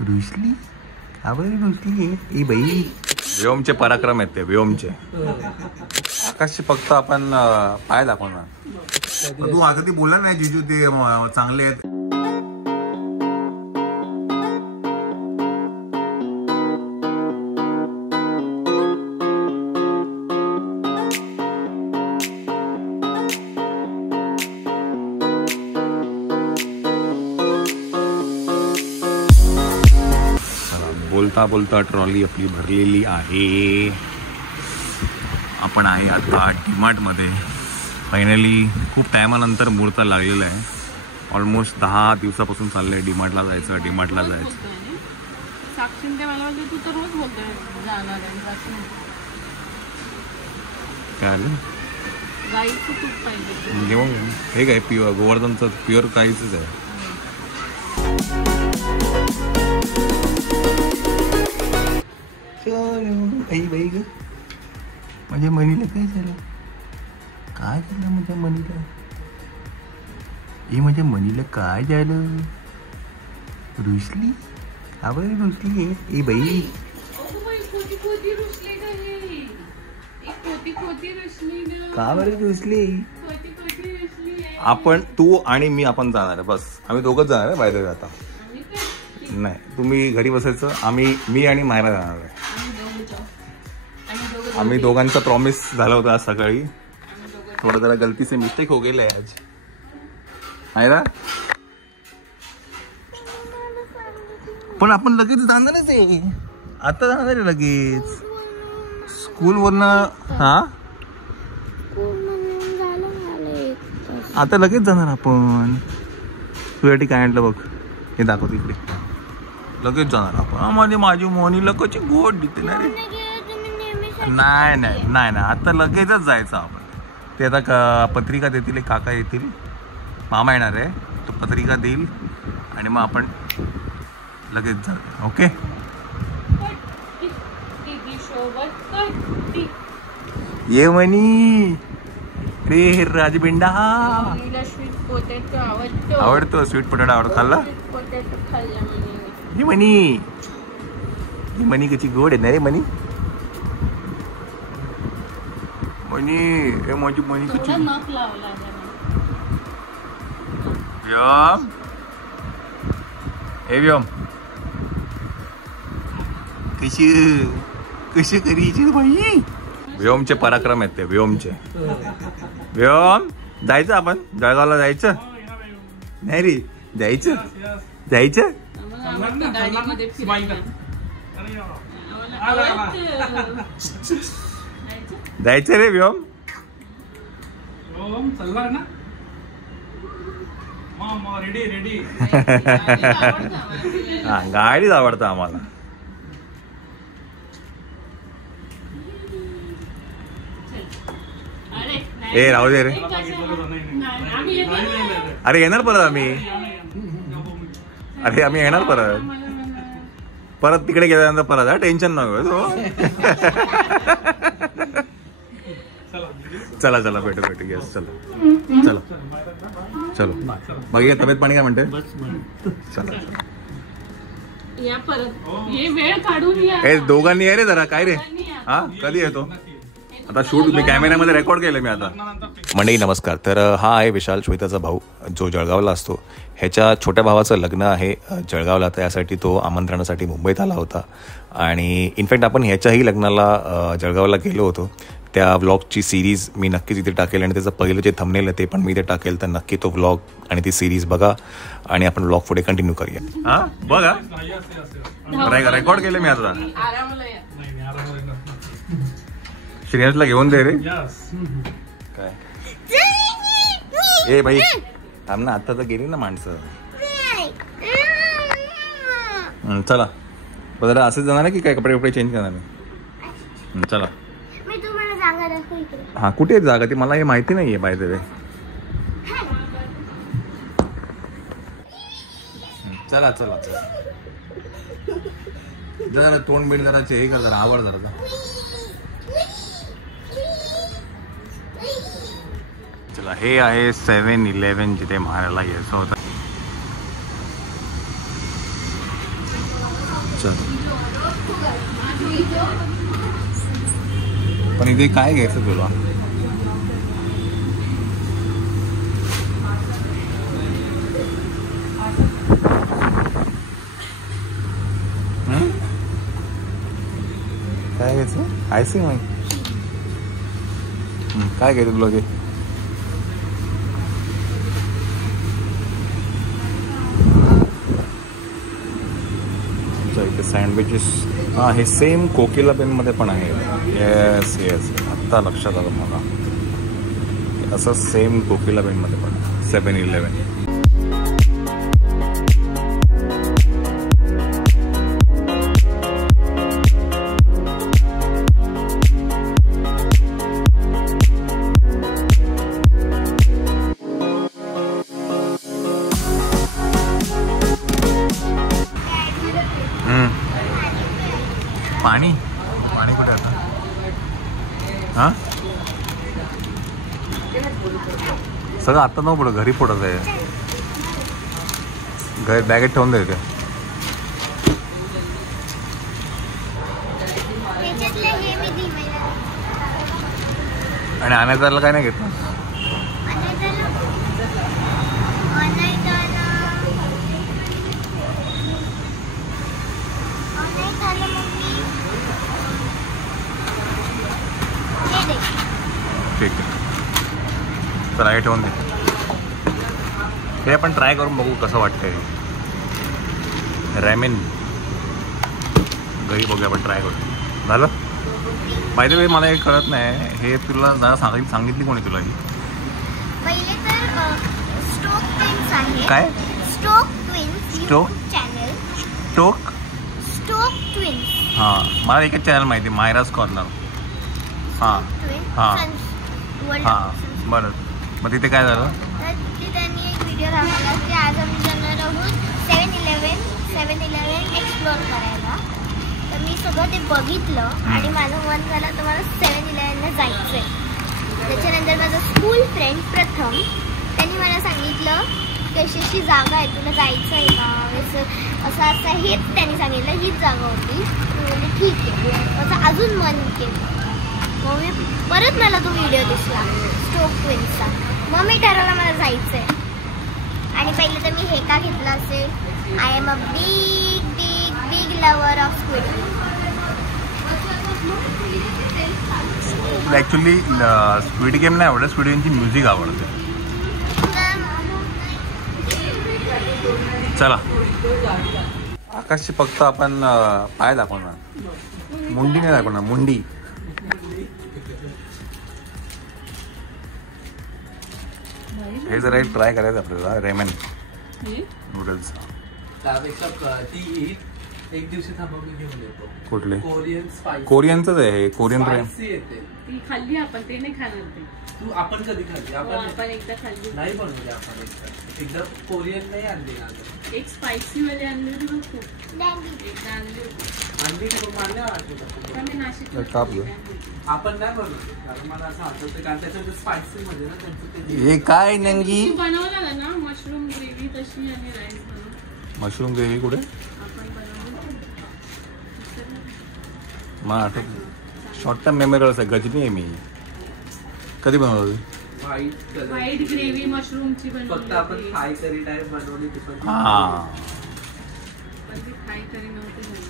रुसली रुसली ए बाई व्योमचे पराक्रम आहेत ते व्योमचे. आकाशचे फक्त आपण पाय दाखवणार. तू आता ती बोलला नाही जिजू ते चांगले आहेत. बोलता बोलता ट्रॉली आपली भरलेली आहे. आपण आहे आता डीमार्टमध्ये. फायनली खूप टायमानंतर मुहूर्त लागलेला आहे. ऑलमोस्ट 10 दिवसापासून चाललं आहे डीमार्टला जायचं डीमार्टला जायचं. काय आलं घेऊन हे काय प्युअर गोवर्धनचं प्युअर काहीच आहे. बाई बाई ग माझ्या मनीला काय झालं काय झालं माझ्या मनीला. माझ्या मनीला काय झालं. रुसली रुसली ए बाई. का बरं रुसली. आपण तू आणि मी आपण जाणार आहे बस. आम्ही दोघंच जाणार आहे बाहेर. आता नाही तुम्ही घरी बसायचं. मी आणि मायरा जाणार आहे. आम्ही दोघांचा प्रॉमिस झाला होता आज सकाळी. थोडं जरा गलतीचे मिस्टेक हो गेले आज. मायरा पण आपण लगेच जाणारच आहे. आता जाणार आहे लगेच स्कूलवरनं. हा आता लगेच जाणार आपण. तुझ्यासाठी काय आणलं बघ हे दाखव तिकडे. लगेच जाणार आपण. माझी मोनीला कशी गोड दिसते ना रे. नाही नाही नाही नाही आता लगेचच जायचं आपण. ते आता पत्रिका देतील. काका येतील मामा येणार आहे. तो पत्रिका देईल आणि मग आपण लगेच जाऊ. ओके ये मनी रे राजबिंडा. आवडतो स्वीट पोटॅटो आवडतो. खाल्ला ही मनी कशी गोड आहे ना रे मनी. माझी मनी कशी व्योम हे व्योम कशी करायची बाई. व्योमचे पराक्रम आहेत ते व्योमचे. व्योम जायचं आपण जळगावला जायचं नाही रे. जायचं जायचं रे व्योम. हा गाडीच आवडतं आम्हाला. ए राहू दे रे. अरे येणार परत आम्ही. आम्ही येणार परत तिकडे गेल्यानंतर परत. हा टेन्शन नको. चला चला भेटू येस. चलो बघूया तब्येत पाणी काय म्हणते. चला दोघांनी आहे रे जरा. काय रे हा कधी येतो आता शूट. मी कॅमेऱ्यामध्ये रेकॉर्ड केलं मी आता. मंडळी नमस्कार. तर हा आहे विशाल श्वेताचा भाऊ जो जळगावला असतो. ह्याच्या छोट्या भावाचं लग्न आहे जळगावला. त्यासाठी तो आमंत्रणासाठी मुंबईत आला होता. आणि इनफॅक्ट आपण ह्याच्याही लग्नाला जळगावला गेलो होतो. त्या व्लॉगची सिरीज मी नक्कीच इथे टाकेल. आणि त्याचं पहिलं जे थंबनेल आहे ते पण मी इथे टाकेल. तर नक्की तो व्लॉग आणि ती सिरीज बघा आणि आपण व्लॉग पुढे कंटिन्यू करूया. हा बघा रेकॉर्ड केलं मी आता. श्रेयसला घेऊन दे रे. काय ए बाई थांब ना. आता तर गेली ना माणसं. चला जरा असेच जाणार आहे की काय कपडे चेंज करणार मी. चला हा कुठे आहे जागा ती मला हे माहिती नाहीये बाय द वे. चला चला चला जरा तोंड बीड जरा हे का जरा आवड जरा. चला हे आहे 7-Eleven जिथे मारायला यायचं होतं. चल पण इथे काय घ्यायचं तुला? काय घ्यायचं? आयसिंग नाही. काय घ्यायचं तुला ते? इथे सँडविचेस. हां, हे सेम कोकिला पेनमध्ये पण आहे. येस येस, आत्ता लक्षात आलं मला. असं सेम कोकिला पेनमध्ये पण 7-Eleven. पाणी पाणी कुठे आता? हां, सगळं आत्ता नको पडत, घरी पडत आहे. घरी बॅगेत ठेवून द्यायचे. आणि आणायला काय नाही घेत ना? ठीक आहे, तर आहे ठेवून दे. हे आपण ट्राय करून बघू कसं वाटतंय. रॅमेन घरी बघूया आपण, ट्राय करू. झालं माहिती वेळ मला हे कळत नाही. हे तुला जरा सांगितली कोणी तुला? ही पहिले तर स्टोक ट्विन्स आहे. काय? Stoke twins Stoke channel. Stoke twins. हां, मला एकच चॅनल माहिती, मायराज कॉर्नर. हां हां हां, बरं. मग तिथे काय झालं? तर तिथे त्यांनी एक व्हिडिओ दाखवला की आज आम्ही जाणार आहोत 7-Eleven एक्सप्लोअर करायला. तर मी सगळं ते बघितलं आणि माझं मन झालं तर मला 7-Elevenला जायचं आहे. त्याच्यानंतर माझा स्कूल फ्रेंड प्रथम त्यांनी मला सांगितलं की अशी जागा आहे, तुला जायचं आहे का? असं हेच त्यांनी सांगितलं, हीच जागा होती. म्हणजे ठीक आहे. माझं अजून मन केलं. मग मी परत मला तो व्हिडिओ दिसला स्टोक ट्विन्सचा. मग मी ठरवलं मला जायचं आहे. आणि पहिले तर मी हे का घेतलं असेल, I am a big big big lover of squid game. Actually squid game नाही आवडत, स्क्विड गेमची म्युझिक आवडते. चला, आकाशची फक्त आपण पाय दाखवणार, मुंडी नाही दाखवणार. मुंडी हे जरा ट्राय करायचं आपल्याला. Ramen noodles. एक दिवशी थांबवून घेऊन येतो. कुठले? कोरियन. कोरियनच आहे. कोरियन ती खाल्ली आपण, ते नाही खाणार ते. तू आपण कधी खाल्ली? आपण एकदा खाल्ली. नाही बनवली आपण एकदा. कोरियन नाही आणली ना. एक स्पायसी वाली आणली होती बघ खूप. एकदा आणली होती. आणली का? मला आठवतं. मी नाशिक आपण नाही बनवली, कारण मला असं आठवतं कारण त्याच्यात स्पायसी मध्ये ना त्यांचं ते. हे काय नंगी बनवलं ना मशरूम ग्रेव्ही तशी आणि राईस बनवलं. मशरूम ग्रेव्ही कुठे? आपण बनवलं मला आठवत. शॉर्ट टर्म मेमरीज आहे. गजनी आहे मी. कधी बनवलं? व्हाईट ग्रेव्ही मशरूमची बनवली. फक्त आपण फ्राय करी टाइप बनवली ती पण. हां, पण ती फ्राय करी नव्हती झाली.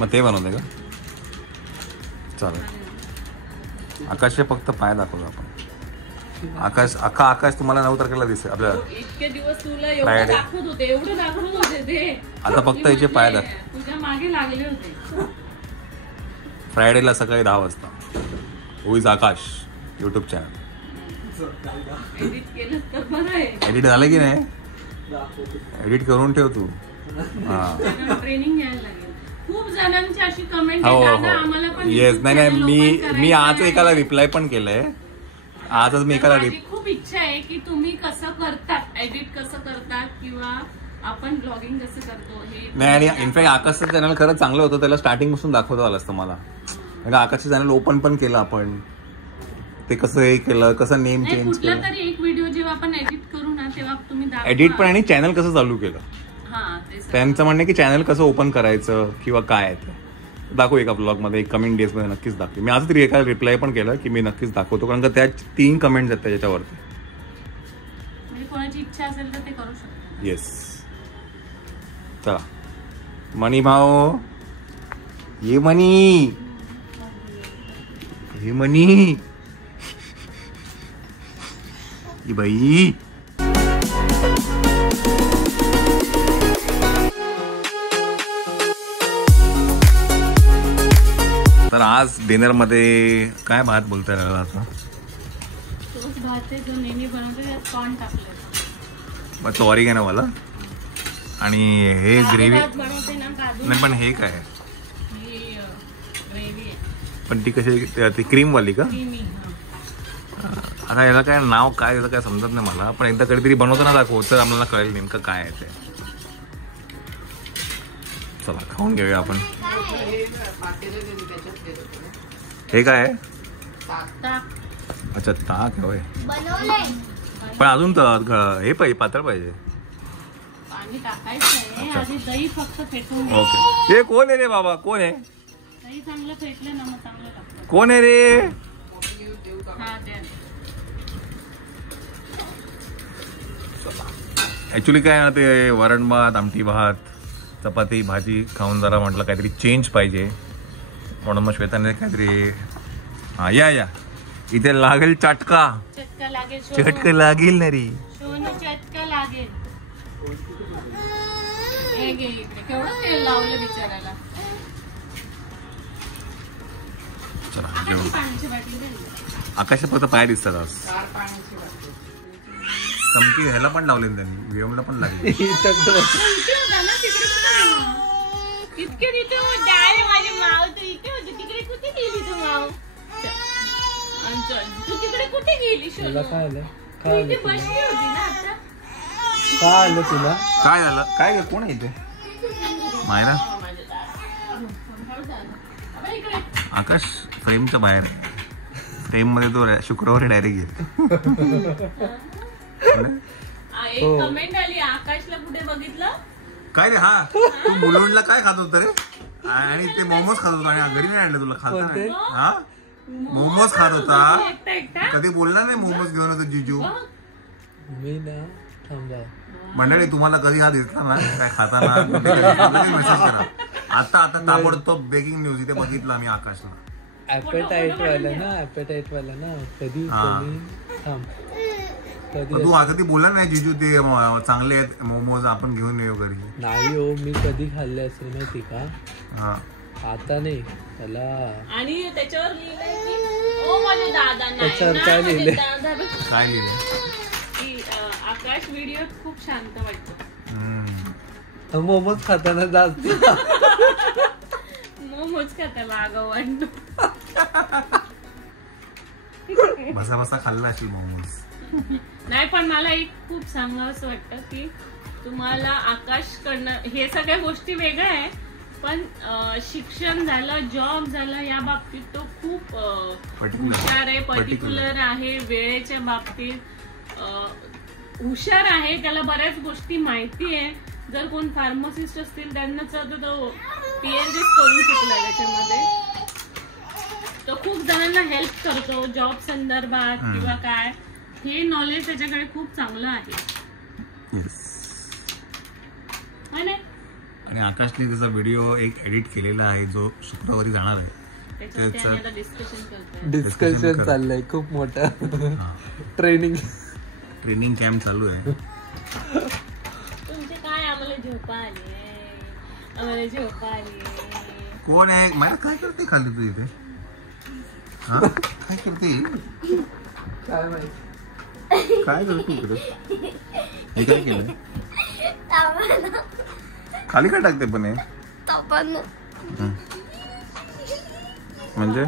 मग ते बनवते का? चालेल. आकाशचे फक्त पाय दाखवतो आपण. आकाश आकाश तुम्हाला 9 तारखेला दिसेल आपल्याला. इतके दिवस तुला एवढं दाखवत होते ते. आता फक्त याचे पाय दाखव. तुझ्या मागे लागले होते. फ्रायडेला सकाळी 10 वाजता. हुईज आकाश यूट्यूब चॅनल. एडिट केलं तर बरं आहे. एडिट झालं की नाही? एडिट करून ठेव तू. हां, ट्रेनिंग घ्यायला लागेल. खूप जणांची अशी कमेंट हो आहे आम्हाला पण. येस. नाही मी आज एकाला रिप्लाय पण केलंय. आजच मी एकाला खूप इच्छा आहे की तुम्ही कसं करतात, एडिट कसं करतात किंवा आपण ब्लॉगिंग कसं करतो हे. नाही, आणि इनफॅक्ट आकाशचं चॅनल खरं चांगलं होतं. त्याला स्टार्टिंग पासून दाखवता आलं असतं मला. आकाशचं चॅनल ओपन पण केलं आपण. ते कसं हे केलं, कसं नेम चेंज केलं. तरी एक व्हिडिओ जेव्हा आपण एडिट करू ना तेव्हा तुम्ही एडिट पण आणि चॅनल कसं चालू केलं. हां, ते सगळं. त्यांचं म्हणणं आहे की चॅनल कसं ओपन करायचं किंवा काय आहे ते दाखवू एका ब्लॉगमध्ये, एक कमिंग डेजमध्ये नक्कीच दाखवू. मी आज तरी एका रिप्लाय पण केलं की मी नक्कीच दाखवतो, कारण का त्या 3 कमेंट्स आहेत त्याच्यावरती. म्हणजे कोणाची इच्छा असेल तर ते करू शकतो. येस. चला मनी भाऊ, ये मनी, ये मनी, ये बाई. तर आज डिनर मध्ये काय भात बोलताय आता? तोच भात आहे जो नेहमी बनवतो, त्यात कॉर्न टाकलं. मग तो ऑरिगॅनो वाला. आणि हे ग्रेव्ही भात बनवते ना काजू, नाही, पण हे काय आहे? ही ग्रेव्ही आहे पण ती कशी, ती क्रीम वाली का? क्रीमी. आता याला काय नाव काय याचं काय समजत नाही मला, पण एकदा कधीतरी बनवताना दाखव तर आम्हाला कळेल नेमकं काय आहे ते. चला खाऊन घेऊया आपण. हे काय आहे? अच्छा ताक होय. बनवलंय. पण अजून तर हे पाहिजे, पातळ पाहिजे. पाणी टाकायचं आहे आधी, दही फक्त फेटून घे. ओके. हे कोण आहे रे बाबा, कोण आहे? दही चांगलं फेटलं ना मग चांगलं लागतं. कोण आहे रे? हा ते ऍक्च्युली काय ना, ते वरण भात, आमटी भात, चपाती भाजी खाऊन जरा म्हटलं काहीतरी चेंज पाहिजे, म्हणून मग श्वेताने काहीतरी. हा या इथे लागेल चटका. चटका लागेल. चटका लागेल ना रे. सोनू चटका लागेल. हे घे इकडे, केवढं तेल लावलं बिचारायला. चला जेवण. पाण्याची बाटली दे ना. आकाशात फक्त पाय दिसतात आज. चमकी ह्याला पण लावले त्यांनी, वियमला पण लागली. इथे होता ना, तिकडे कुठे गेला? इतके तिथे होते. अरे माझी माव तर इथे होती, तिकडे कुठे गेली तू माव? तू तिकडे कुठे गेली शोनू? तू इथे बसली होती ना आता. काय आलं तुला? काय झालं? काय कोण आहे इथे? मायना इकडे आकाश फ्रेमच्या बाहेर. फ्रेम मध्ये तो शुक्रवारी डायरेक्ट गेला. एक कमेंट आली, आकाशला कुठे बघितलं? काय रे? हा तू मुलुंडला काय खात होता रे? आणि ते मोमोज खात होता, आणि घरी नाही आणलं तुला खाता नाही? हा मोमोज खात होता. एकटा एकटा कधी बोलला नाही मोमोज घेऊन होतो जिजू? मी ना थांबा. मंडळी तुम्हाला कधी हा दिसला ना काय खाताना मेसेज करा. आता ताबडतोब ब्रेकिंग न्यूज इथे बघितला आम्ही आकाशला. ऍपेटाईट वाला ना कधी थांब. तू कधी बोलला नाही जिजू ते चांगले आहेत मोमोज, आपण घेऊन येऊ घरी? नाही हो, मी कधी खाल्ले असेल माहिती का? हा आता नाही त्याला. आणि त्याच्यावर लिहिलंय की ओ माझे दादा नाही त्याच्यावर ना, काय माझे लिहिलंय? दादा बघ. काय लिहिलं? की आकाश व्हिडिओ खूप शांत वाटतो. मोमोज खाताना जास्त मोमोज खाताला आगाऊ वाटतो. बसा बसा खाल्ला असेल मोमोज. नाही, पण मला एक खूप सांगावं असं वाटतं की तुम्हाला आकाश कडनं हे सगळ्या गोष्टी वेगळ्या आहे, पण शिक्षण झालं, जॉब झाला, या बाबतीत तो खूप हुशार आहे, पर्टिक्युलर आहे, वेळेच्या बाबतीत हुशार आहे. त्याला बऱ्याच गोष्टी माहिती आहे. जर कोण फार्मासिस्ट असतील त्यांना तो PhD करून शिकलाय त्याच्यामध्ये. तो खूप जणांना हेल्प करतो जॉब संदर्भात किंवा काय. हे नॉलेज त्याच्याकडे खूप चांगलं आहे. आणि आकाशने त्याचा व्हिडिओ एक एडिट केलेला आहे जो शुक्रवारी जाणार आहे. त्याच्यावर डिस्कशन चाललंय खूप मोठं. ट्रेनिंग कॅम्प चालू आहे. तुमचे काय आम्हाला झोपा आली आहे, आम्हाला झोपा आली आहे. कोण आहे? मला काय करते खाली तू इथे? हा काय करते? काय माहिती काय करतो इकडे? हे काय केलं? खाली काय टाकते पण हे? म्हणजे